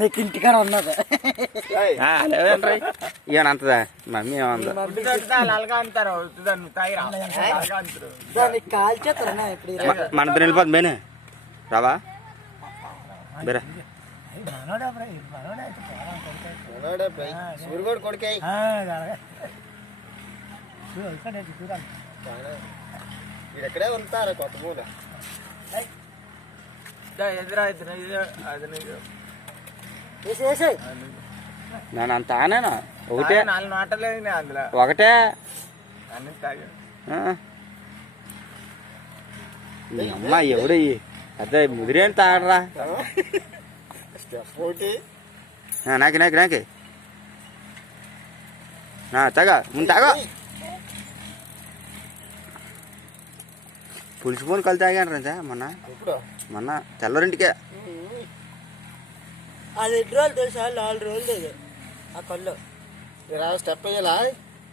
నీకు ఇంటికాడ ఉన్నది ఇక అంతదా మమ్మీ ఏమందా కాల్చేస్తారా ఇప్పుడు మనతో వెళ్ళిపోతుంది బేనే రావా బేరా కొడుకే ఇక్కడే ఉంటారు కొత్త పూల నేను అంత ఆనేనా ఒకటే 4 మాటలేదు అందులో ఒకటే అన్ని తాగా అమ్మా ఎవడు అదే ముదిరేంటి తాగడరా నాకి నాకి నాకి తాగా ముందు తాగా పులిసిపోని కళ్ళు తాగాను రా మొన్న తెల్లరింటికే అది 2 రోజులు తెలుసా 4 రోజులు ఆ కళ్ళు స్టెప్ అయ్యేలా